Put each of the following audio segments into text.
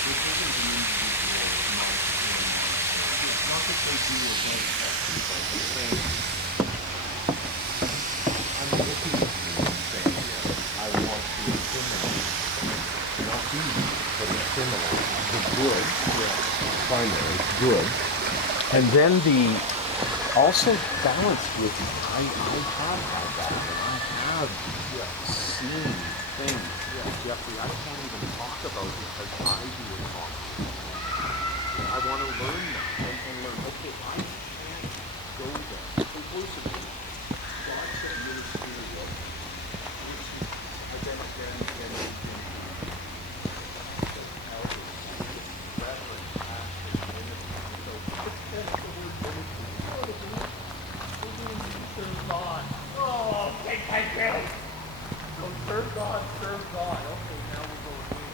This isn't an individual it's not that they do against people. They're saying, I'm looking at you and saying, I want to assimilate. Not be, but assimilate. The good, primary, good. And then the also balanced with I have had that. I have seen things. Jeffrey, I can't even talk about because I do it constantly. I want to learn that and learn, okay, I can't go there. Conclusively, God said ministerial, which again, elders, reverend, pastor, minister. So again, the word ministry, you know what it means? It means you serve God. Oh, thank you. So serve God, serve God. Okay, now we're going in.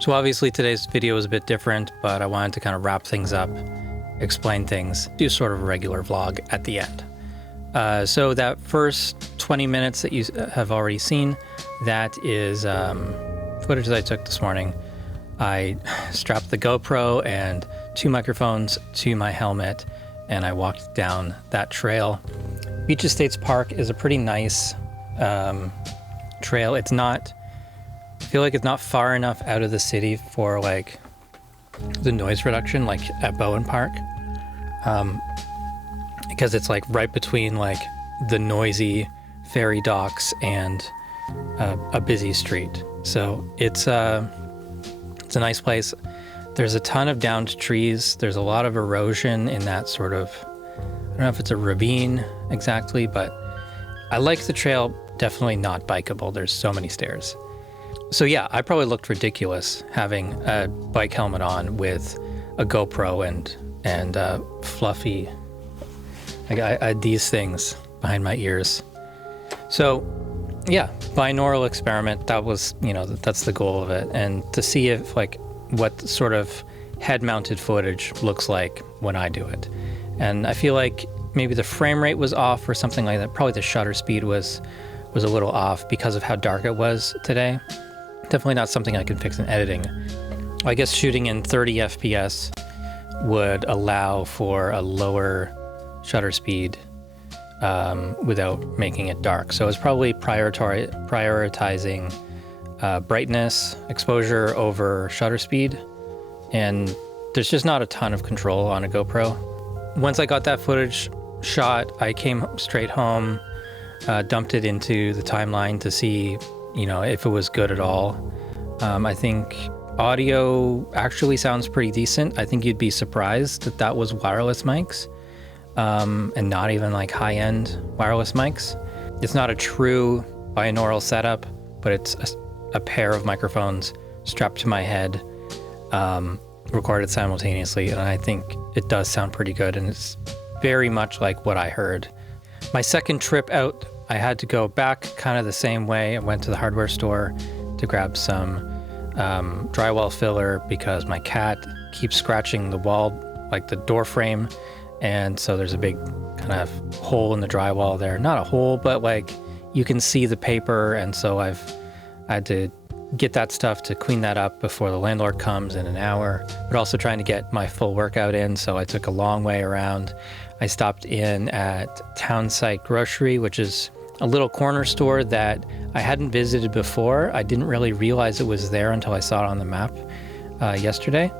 So obviously today's video is a bit different, but I wanted to kind of wrap things up, explain things, do sort of a regular vlog at the end. So that first 20 minutes that you have already seen, that is footage that I took this morning. I strapped the GoPro and 2 microphones to my helmet, and I walked down that trail. Beach Estates Park is a pretty nice trail. It's not, I feel like it's not far enough out of the city for like the noise reduction like at Bowen Park, because it's like right between like the noisy ferry docks and a busy street. So it's a nice place. There's a ton of downed trees. There's a lot of erosion in that sort of, I don't know if it's a ravine exactly, but I like the trail. Definitely not bikeable. There's so many stairs. So yeah, I probably looked ridiculous having a bike helmet on with a GoPro and fluffy, I had these things behind my ears. So yeah, binaural experiment, that was, you know, that's the goal of it. And to see if like what sort of head-mounted footage looks like when I do it. And I feel like maybe the frame rate was off or something like that. Probably the shutter speed was a little off because of how dark it was today. Definitely not something I can fix in editing. I guess shooting in 30 FPS would allow for a lower shutter speed without making it dark. So it's probably prioritizing brightness, exposure over shutter speed. And there's just not a ton of control on a GoPro. Once I got that footage shot, I came straight home, dumped it into the timeline to see, you know, if it was good at all. I think audio actually sounds pretty decent. I think you'd be surprised that that was wireless mics, and not even like high-end wireless mics. It's not a true binaural setup, but it's a pair of microphones strapped to my head, recorded simultaneously, and I think it does sound pretty good, and it's very much like what I heard. My second trip out, I had to go back kind of the same way. I went to the hardware store to grab some drywall filler because my cat keeps scratching the wall, like the door frame, and so there's a big kind of hole in the drywall there. Not a hole, but like you can see the paper, and so I had to get that stuff to clean that up before the landlord comes in an hour, but also trying to get my full workout in, so I took a long way around. I stopped in at Townsite Grocery, which is a little corner store that I hadn't visited before. I didn't really realize it was there until I saw it on the map yesterday,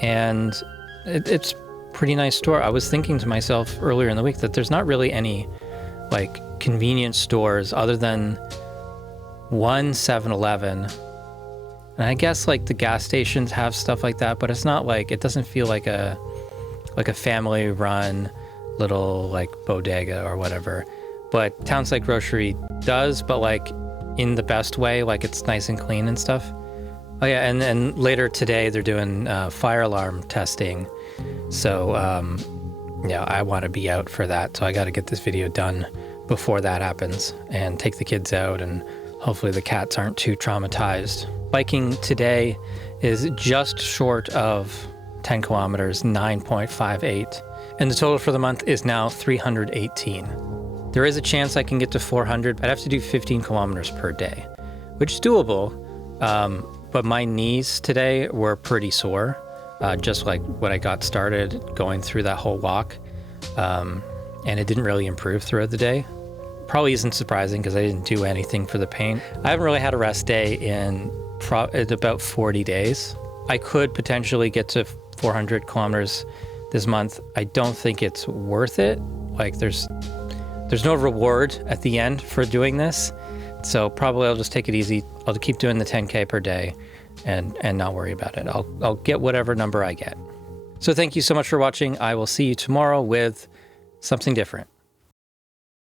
and it's a pretty nice store. I was thinking to myself earlier in the week that there's not really any like convenience stores other than one 7-Eleven, and I guess like the gas stations have stuff like that, but it's not like, it doesn't feel like a family run little like bodega or whatever. But Townsite Grocery does, but like in the best way, like it's nice and clean and stuff. Oh yeah, and later today they're doing fire alarm testing. So yeah, I want to be out for that. So I got to get this video done before that happens and take the kids out, and hopefully the cats aren't too traumatized. Biking today is just short of 10 kilometers, 9.58. And the total for the month is now 318. There is a chance I can get to 400. I'd have to do 15 kilometers per day, which is doable. But my knees today were pretty sore, just like when I got started going through that whole walk. And it didn't really improve throughout the day. Probably isn't surprising because I didn't do anything for the pain. I haven't really had a rest day in about 40 days. I could potentially get to 400 kilometers this month. I don't think it's worth it. Like there's no reward at the end for doing this. So probably I'll just take it easy. I'll keep doing the 10K per day and not worry about it. I'll get whatever number I get. So thank you so much for watching. I will see you tomorrow with something different.